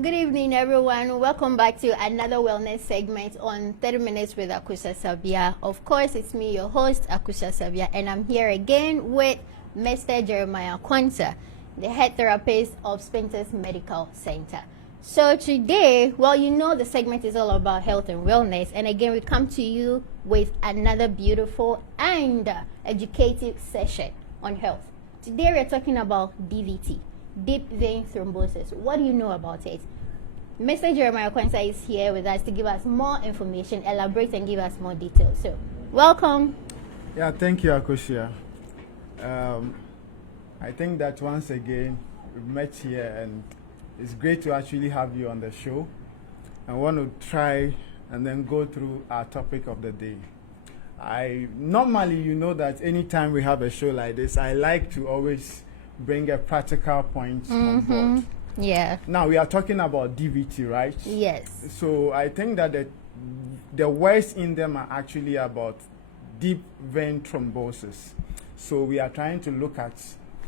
Good evening, everyone. Welcome back to another wellness segment on 30 Minutes with Akosua Asabea. Of course, it's me, your host, Akosua Asabea, and I'm here again with Mr. Jeremiah Quansah, the head therapist of Spintex Medical Center. So today, well, you know the segment is all about health and wellness, and again, we come to you with another beautiful and educative session on health. Today, we're talking about DVT. Deep Vein Thrombosis. What do you know about it? Mr. Jeremiah Quansah is here with us to give us more information, elaborate and give us more details. So, welcome. Yeah, thank you, Akosua. I think that once again we've met here, and it's great to actually have you on the show. I want to try and then go through our topic of the day. I normally, you know, that anytime we have a show like this, I like to always bring a practical point on board. Yeah. Now we are talking about DVT, right? Yes. So I think that the words in them are actually about deep vein thrombosis. So we are trying to look at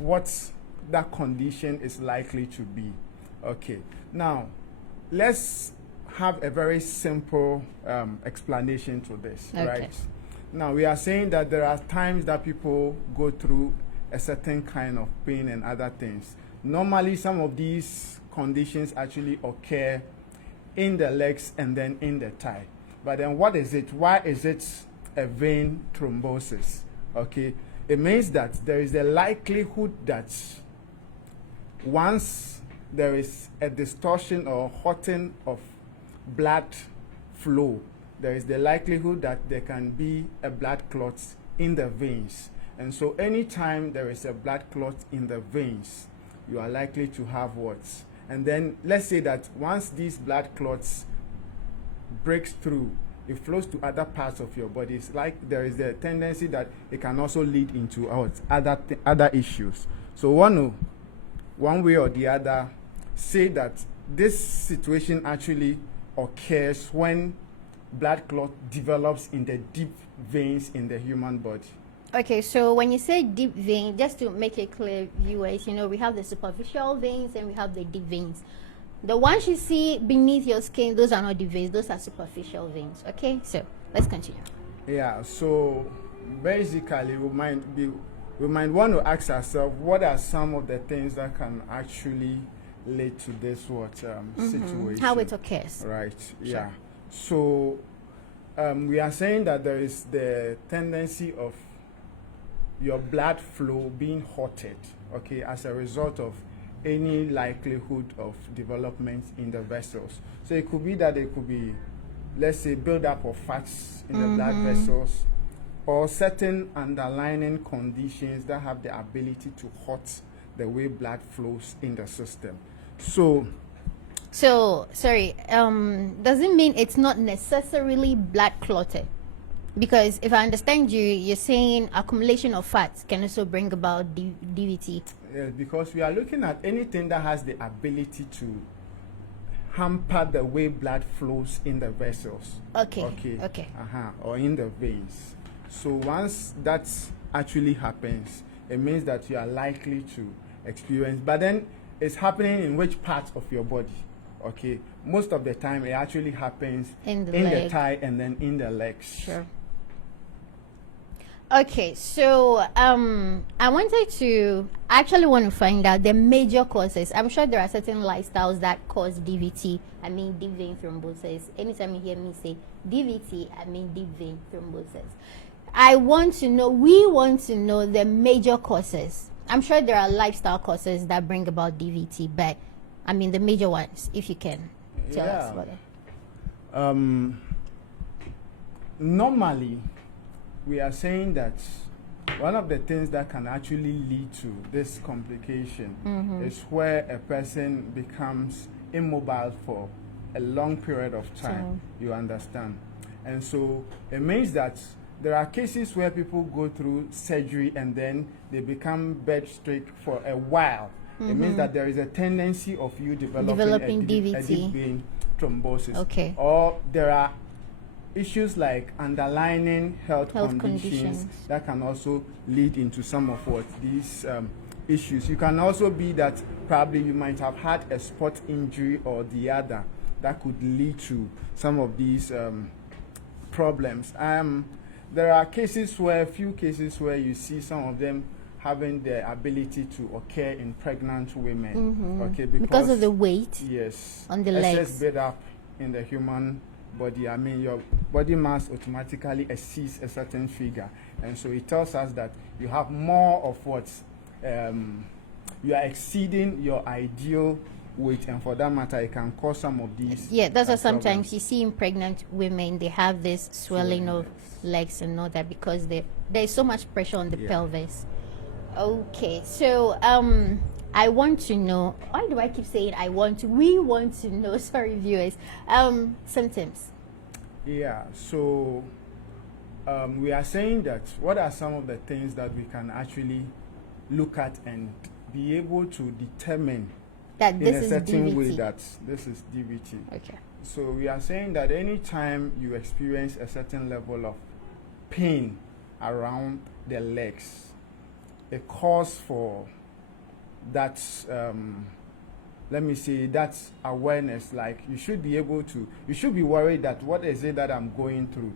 what that condition is likely to be. Okay. Now let's have a very simple explanation to this, Okay. right? Now we are saying that there are times that people go through a certain kind of pain and other things. Normally, some of these conditions actually occur in the legs and then in the thigh. But then what is it? Why is it a vein thrombosis? Okay, it means that there is a likelihood that once there is a distortion or halting of blood flow, there is the likelihood that there can be a blood clot in the veins. And so anytime there is a blood clot in the veins, you are likely to have what? And then let's say that once these blood clots breaks through, it flows to other parts of your body. It's like there is a tendency that it can also lead into other issues. So one way or the other say that this situation actually occurs when blood clot develops in the deep veins in the human body. Okay, so when you say deep vein, just to make it clear, viewers, you know, we have the superficial veins and we have the deep veins. The ones you see beneath your skin, those are not deep veins, those are superficial veins. Okay, so let's continue. Yeah, so basically we might want to ask ourselves, what are some of the things that can actually lead to this situation? How it occurs. Right, Sure. yeah. So we are saying that there is the tendency of your blood flow being halted, okay, as a result of any likelihood of development in the vessels. So it could be that it could be, let's say, buildup of fats in the blood vessels, or certain underlying conditions that have the ability to halt the way blood flows in the system. So sorry, does it mean it's not necessarily blood clotted? Because if I understand you, you're saying accumulation of fats can also bring about DVT. Yes, because we are looking at anything that has the ability to hamper the way blood flows in the vessels. Okay. Or in the veins. So once that actually happens, it means that you are likely to experience. But then it's happening in which part of your body? Okay. Most of the time, it actually happens in the thigh and then in the legs. Sure. Okay, so I actually want to find out the major causes. I'm sure there are certain lifestyles that cause DVT. I mean deep vein thrombosis. Anytime you hear me say DVT, I mean deep vein thrombosis. We want to know the major causes. I'm sure there are lifestyle causes that bring about DVT, but I mean the major ones, if you can tell us about it. Normally, we are saying that one of the things that can actually lead to this complication is where a person becomes immobile for a long period of time. You understand? And so it means that there are cases where people go through surgery and then they become bedstrick for a while. It means that there is a tendency of you developing a deep vein thrombosis. Okay. Or there are issues like underlying health conditions that can also lead into some of what these issues. You can also be that probably you might have had a sport injury or the other that could lead to some of these problems. There are a few cases where you see some of them having the ability to occur in pregnant women. Okay, because of the weight. Yes. On the legs. Excess build up in the human body. I mean, your body mass automatically exceeds a certain figure, and so it tells us that you have more of what you are exceeding your ideal weight, and for that matter, it can cause some of these. Yeah, that's why sometimes problems. you see in pregnant women they have this swelling of legs and all that because there's so much pressure on the pelvis. Okay, so I want to know. Why do I keep saying I want to? We want to know. Sorry, viewers. Symptoms. Yeah. So we are saying that what are some of the things that we can actually look at and be able to determine That in this a is certain DVT. way that this is DVT. Okay. So we are saying that anytime you experience a certain level of pain around the legs, a cause for that, let me say, that awareness, like you should be worried that what is it that I'm going through?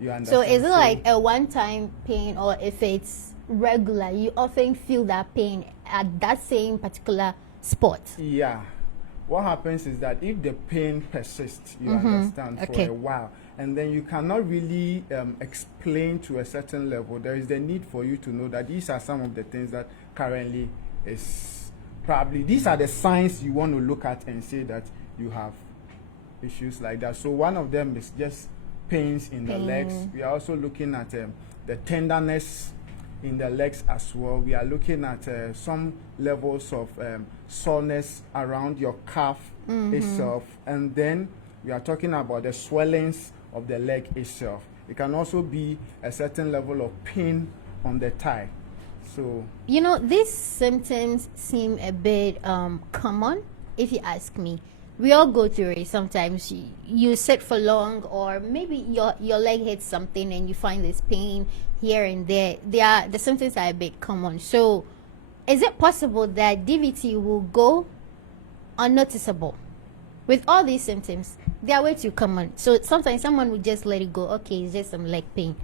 You understand? So is it like a one-time pain, or if it's regular, you often feel that pain at that same particular spot? Yeah. What happens is that if the pain persists, you understand, for a while, and then you cannot really explain to a certain level, there is the need for you to know that these are some of the things that currently is probably, these are the signs you want to look at and say that you have issues like that. So one of them is just pains in the legs. We are also looking at the tenderness in the legs as well. We are looking at some levels of soreness around your calf itself, and then we are talking about the swellings of the leg itself. It can also be a certain level of pain on the thigh. So these symptoms seem a bit common, if you ask me. We all go through it. Sometimes you sit for long, or maybe your leg hits something and you find this pain here and there. The symptoms are a bit common. So is it possible that DVT will go unnoticeable? With all these symptoms, they are way too common. So sometimes someone will just let it go. Okay, it's just some leg pain.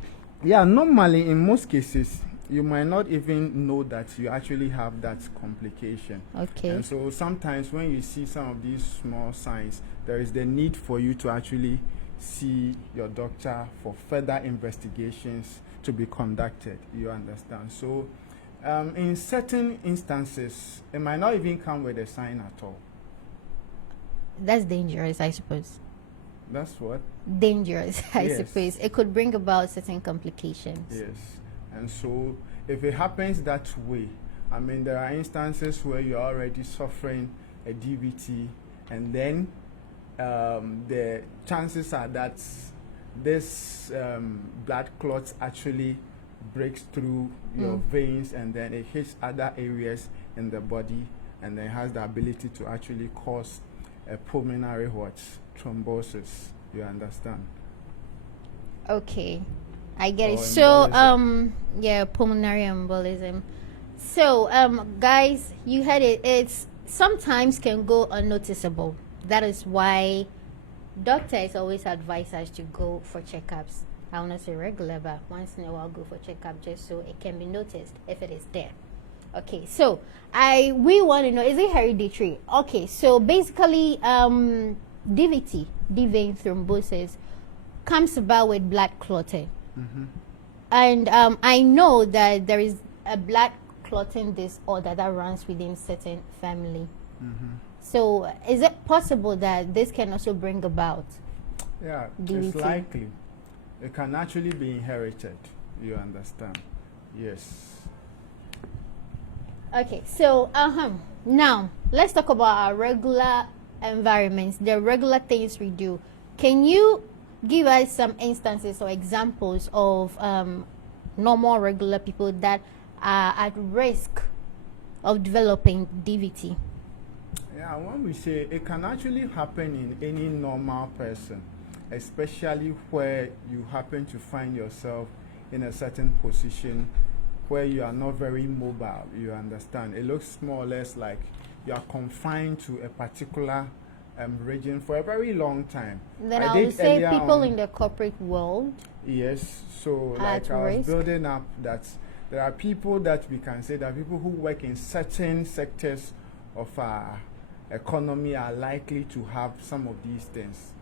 Yeah, normally in most cases, you might not even know that you actually have that complication. Okay. And so sometimes when you see some of these small signs, there is the need for you to actually see your doctor for further investigations to be conducted. You understand? So in certain instances, it might not even come with a sign at all. That's dangerous, I suppose. That's what? Dangerous, I Yes. suppose. It could bring about certain complications. Yes. And so if it happens that way, I mean, there are instances where you're already suffering a DVT, and then the chances are that this blood clot actually breaks through your veins, and then it hits other areas in the body, and then has the ability to actually cause a pulmonary thrombosis. You understand? Okay, I get it. Or So yeah, pulmonary embolism. So guys, you had it. It's sometimes can go unnoticeable. That is why doctors always advise us to go for checkups. I will not say regular, but once in a while go for checkup, just so it can be noticed if it is there. Okay, so we want to know, is it hereditary? Okay, so basically DVT, deep vein thrombosis, comes about with blood clotting. And I know that there is a blood clotting disorder that runs within certain family. So is it possible that this can also bring about Yeah, DVT? it's likely. It can actually be inherited. You understand? Yes. Okay, so now let's talk about our regular environments, the regular things we do. Can you give us some instances or examples of normal regular people that are at risk of developing DVT? Yeah, when we say it can actually happen in any normal person, especially where you happen to find yourself in a certain position where you are not very mobile, you understand. It looks more or less like you are confined to a particular region for a very long time. Then I would say people in the corporate world. Yes, so like I was building up that there are people that we can say that people who work in certain sectors of our economy are likely to have some of these things.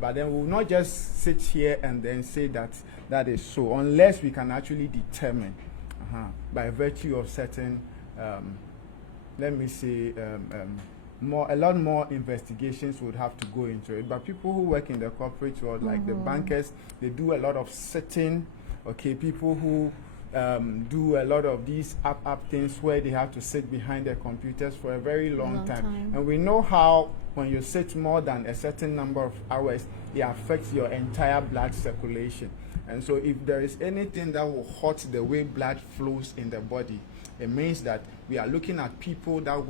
But then we'll not just sit here and then say that that is so, unless we can actually determine by virtue of certain, let me say, a lot more investigations would have to go into it. But people who work in the corporate world, like the bankers, they do a lot of sitting. Okay, people who do a lot of these app things where they have to sit behind their computers for a very long time. And we know how when you sit more than a certain number of hours, it affects your entire blood circulation. And so if there is anything that will hurt the way blood flows in the body, it means that we are looking at people that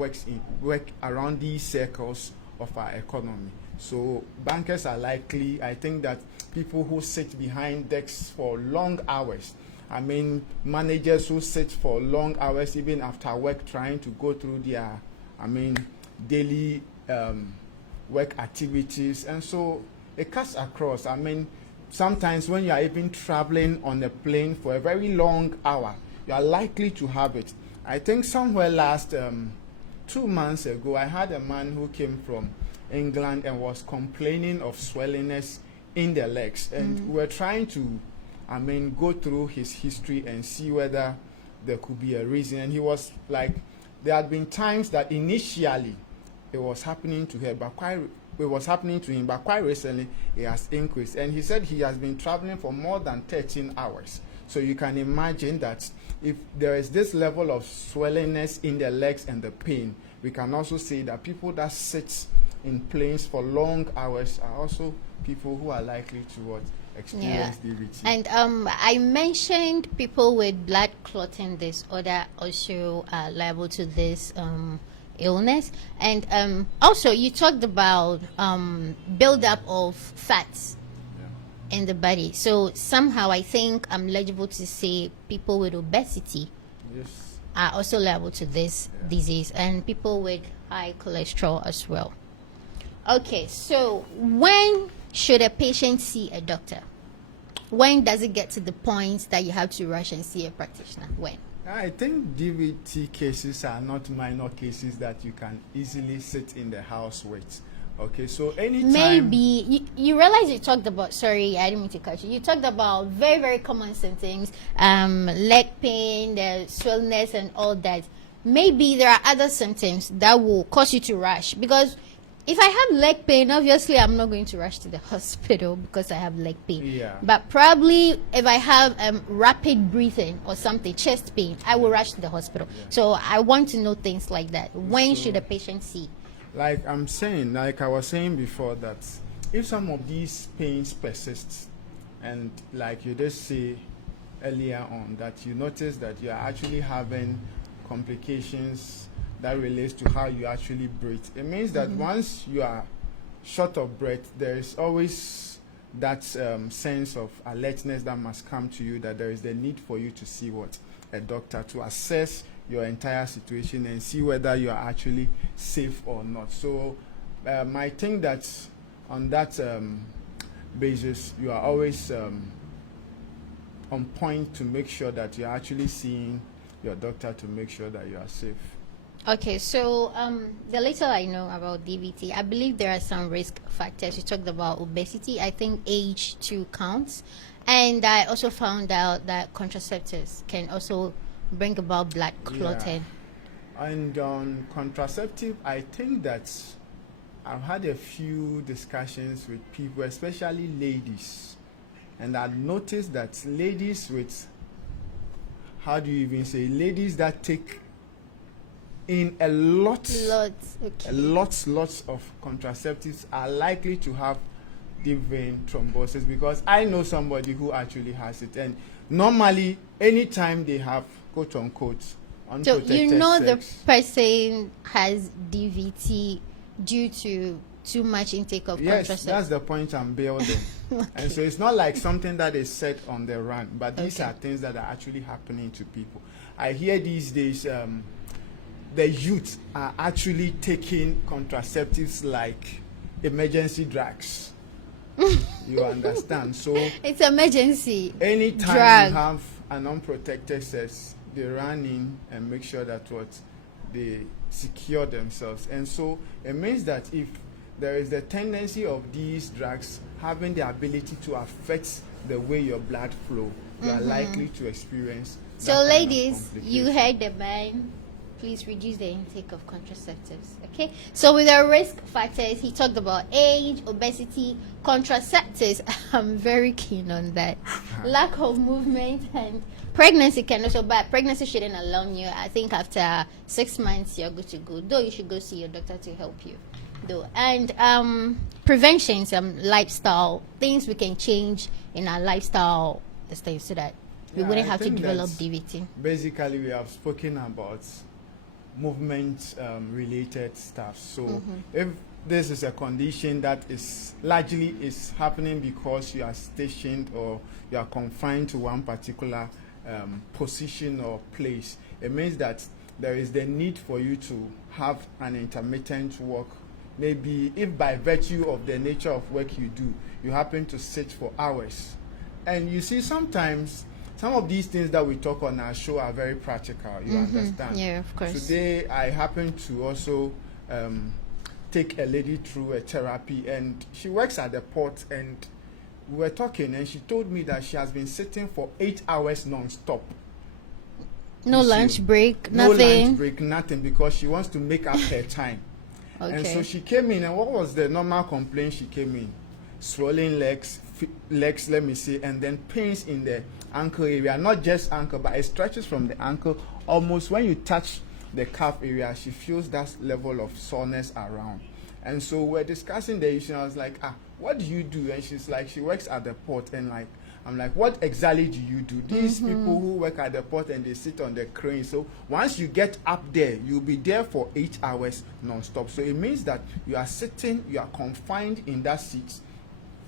work around these circles of our economy. So bankers are likely, I think that people who sit behind desks for long hours, I mean managers who sit for long hours even after work trying to go through their, daily work activities. And so it cuts across. Sometimes when you are even traveling on a plane for a very long hour, you are likely to have it. I think somewhere last 2 months ago, I had a man who came from England and was complaining of swellingness in the legs. And we're trying to, go through his history and see whether there could be a reason. And he was like, there had been times that initially it was happening to her, but quite recently it has increased. And he said he has been traveling for more than 13 hours. So you can imagine that if there is this level of swellingness in the legs and the pain, we can also say that people that sit in planes for long hours are also people who are likely to experience DVT. And I mentioned people with blood clotting disorder also are liable to this illness. And also you talked about buildup of fats in the body. So somehow I think I'm eligible to say people with obesity are also liable to this disease, and people with high cholesterol as well. Okay, so when should a patient see a doctor? When does it get to the point that you have to rush and see a practitioner? When? I think DVT cases are not minor cases that you can easily sit in the house with. Okay, so anytime... Maybe, you realize you talked about, sorry, I didn't mean to cut you. You talked about very, very common symptoms, leg pain, the swellness and all that. Maybe there are other symptoms that will cause you to rush. Because if I have leg pain, obviously I'm not going to rush to the hospital because I have leg pain. Yeah. But probably if I have rapid breathing or something, chest pain, I will rush to the hospital. Yeah. So I want to know things like that. When should a patient see? Like I was saying before, that if some of these pains persist, and like you just say earlier on, that you notice that you are actually having complications that relates to how you actually breathe, it means that once you are short of breath, there is always that sense of alertness that must come to you, that there is the need for you to see a doctor to assess your entire situation and see whether you are actually safe or not. So I think that on that basis, you are always on point to make sure that you're actually seeing your doctor to make sure that you are safe. Okay, so the little I know about DVT, I believe there are some risk factors. You talked about obesity. I think age too counts. And I also found out that contraceptives can also bring about blood clotting. Yeah. And on contraceptive, I think that I've had a few discussions with people, especially ladies, and I've noticed that ladies with, ladies that take in lots of contraceptives are likely to have deep vein thrombosis, because I know somebody who actually has it, and normally anytime they have quote unquote unprotected so you know sex, the person has DVT due to too much intake of Yes, contraceptives. that's the point I'm building. Okay. And so it's not like something that is set on the run, but these Okay. are things that are actually happening to people. I hear these days the youth are actually taking contraceptives like emergency drugs. You understand? So It's emergency. anytime drug. you have an unprotected sex, they run in and make sure that what they secure themselves. And so it means that if there is the tendency of these drugs having the ability to affect the way your blood flow, you are likely to experience that So, kind of ladies, you complication. heard the man. Please reduce the intake of contraceptives. Okay. So, with our risk factors, he talked about age, obesity, contraceptives. I'm very keen on that. Lack of movement and pregnancy can also, but pregnancy shouldn't alarm you. I think after 6 months, you're good to go. Though you should go see your doctor to help you. Though, and prevention, some lifestyle things we can change in our lifestyle so that we Yeah, wouldn't I have to think develop that's DVT. Basically, we have spoken about movement related stuff. So if this is a condition that is largely is happening because you are stationed or you are confined to one particular position or place, it means that there is the need for you to have an intermittent walk. Maybe if by virtue of the nature of work you do, you happen to sit for hours. And you see, sometimes some of these things that we talk on our show are very practical. You understand? Yeah, of course. Today, I happened to also take a lady through a therapy, and she works at the port. And we were talking, and she told me that she has been sitting for 8 hours non-stop. No You see, lunch break, no nothing. lunch break, nothing, because she wants to make up her time. Okay. And so she came in, and what was the normal complaint? She came in, swollen legs, let me see, and then pains in the ankle area. Not just ankle, but it stretches from the ankle. Almost when you touch the calf area, she feels that level of soreness around. And so we're discussing the issue. And I was like, what do you do? And she's like, she works at the port. And like, I'm like, what exactly do you do? These people who work at the port and they sit on the crane. So once you get up there, you'll be there for 8 hours non-stop. So it means that you are sitting, you are confined in that seat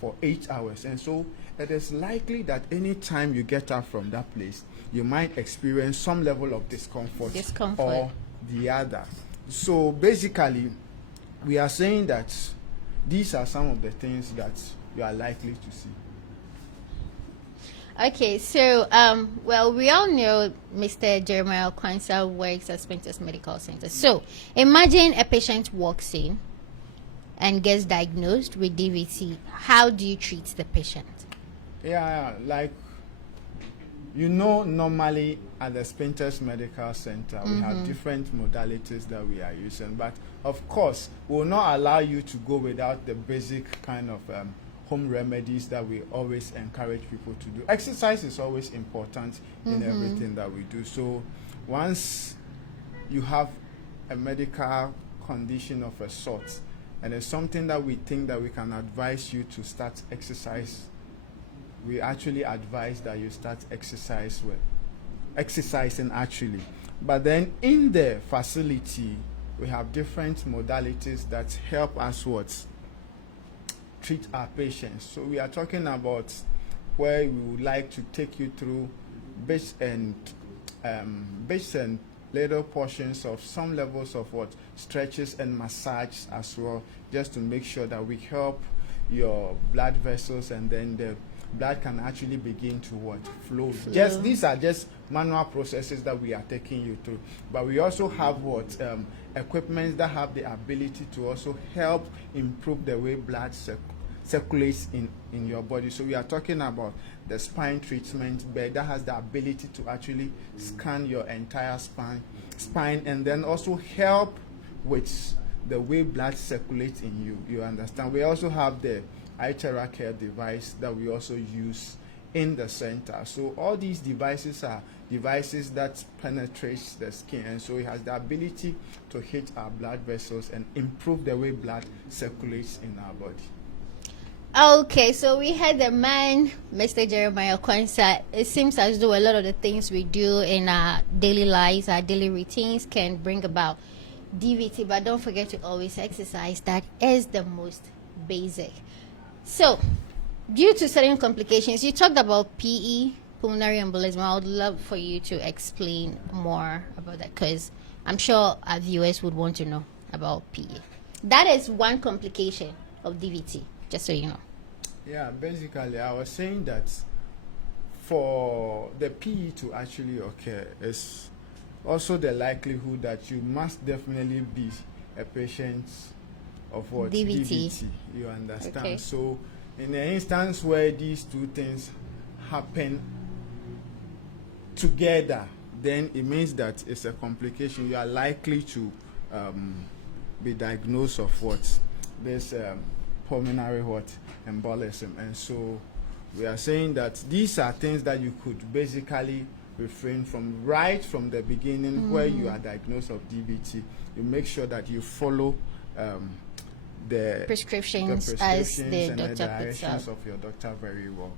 for 8 hours. And so it is likely that any time you get up from that place, you might experience some level of discomfort. Or the other. So basically, we are saying that these are some of the things that you are likely to see. Okay, so well, we all know Mr. Jeremiah Quansah works at Spintex Medical Center. So imagine a patient walks in and gets diagnosed with DVT. How do you treat the patient? Yeah, like, you know, normally at the Spintex Medical Center, we have different modalities that we are using. But of course, we will not allow you to go without the basic kind of home remedies that we always encourage people to do. Exercise is always important in everything that we do. So once you have a medical condition of a sort, and it's something that we think that we can advise you to start exercise, we actually advise that you start exercising actually. But then in the facility, we have different modalities that help us treat our patients. So we are talking about where we would like to take you through base and little portions of some levels of stretches and massage as well, just to make sure that we help your blood vessels, and then the blood can actually begin to flow. Just these are just manual processes that we are taking you through, but we also have equipment that have the ability to also help improve the way blood circulates in your body. So we are talking about the spine treatment bed that has the ability to actually scan your entire spine and then also help with the way blood circulates in you understand. We also have the iTera Care device that we also use in the center. So all these devices are devices that penetrates the skin, and so it has the ability to hit our blood vessels and improve the way blood circulates in our body. Okay, so we had the man, Mr. Jeremiah Quansah. It seems as though a lot of the things we do in our daily lives, our daily routines, can bring about DVT, but don't forget to always exercise. That is the most basic. So, due to certain complications, you talked about PE, pulmonary embolism. I would love for you to explain more about that, because I'm sure our viewers would want to know about PE. That is one complication of DVT, just so you know. Yeah, basically, I was saying that for the PE to actually occur is also the likelihood that you must definitely be a patient of what? DVT. You understand? Okay. So, in the instance where these two things happen together, then it means that it's a complication. You are likely to be diagnosed of what? This pulmonary embolism. And so we are saying that these are things that you could basically refrain from right from the beginning. Where you are diagnosed of DVT. You make sure that you follow the prescriptions as the and doctor the puts directions out. of your doctor very well.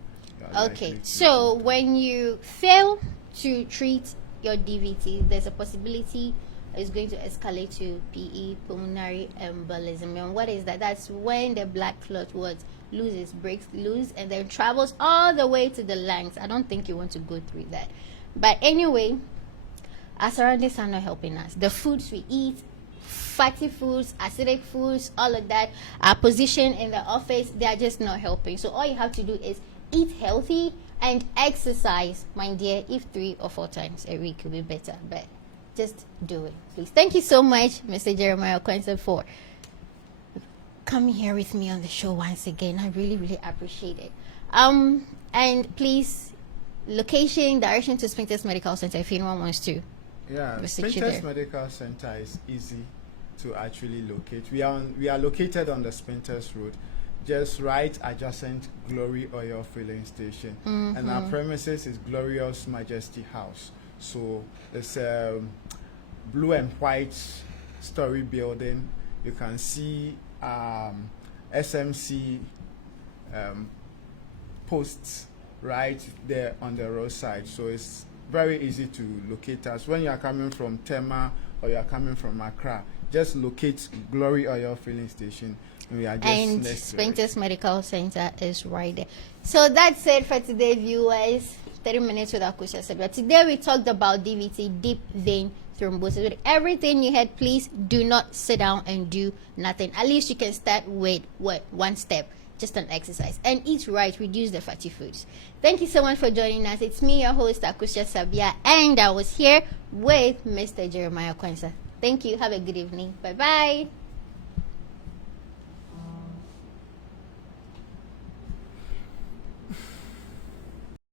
Okay, so when you fail to treat your DVT, there's a possibility it's going to escalate to PE, pulmonary embolism. And what is that? That's when the blood clot breaks loose, and then travels all the way to the lungs. I don't think you want to go through that. But anyway, our surroundings are not helping us. The foods we eat, fatty foods, acidic foods, all of that, our position in the office, they are just not helping. So all you have to do is eat healthy and exercise, my dear. If 3 or 4 times a week will be better, but just do it, please. Thank you so much, Mr. Jeremiah Quansah, for coming here with me on the show once again. I really, really appreciate it. And please, location, direction to Spintex Medical Center if anyone wants to. Yeah, visit you Spintex there. Medical Center is easy to actually locate. We are located on the Spintex Road, just right adjacent Glory Oil Filling Station, and our premises is Glorious Majesty House. So it's a blue and white story building. You can see SMC posts right there on the roadside. So it's very easy to locate us. When you are coming from Tema or you are coming from Accra, just locate Glory Oil Filling Station. We are just And next to it. Spintex Medical Center is right there. So that's it for today, viewers. 30 minutes with Akosua Asabea. Today we talked about DVT, deep vein thrombosis. With everything you had, please do not sit down and do nothing. At least you can start with one step, just an exercise, and eat right. Reduce the fatty foods. Thank you so much for joining us. It's me, your host Akosua Asabea, and I was here with Mr. Jeremiah Quansah. Thank you. Have a good evening. Bye bye.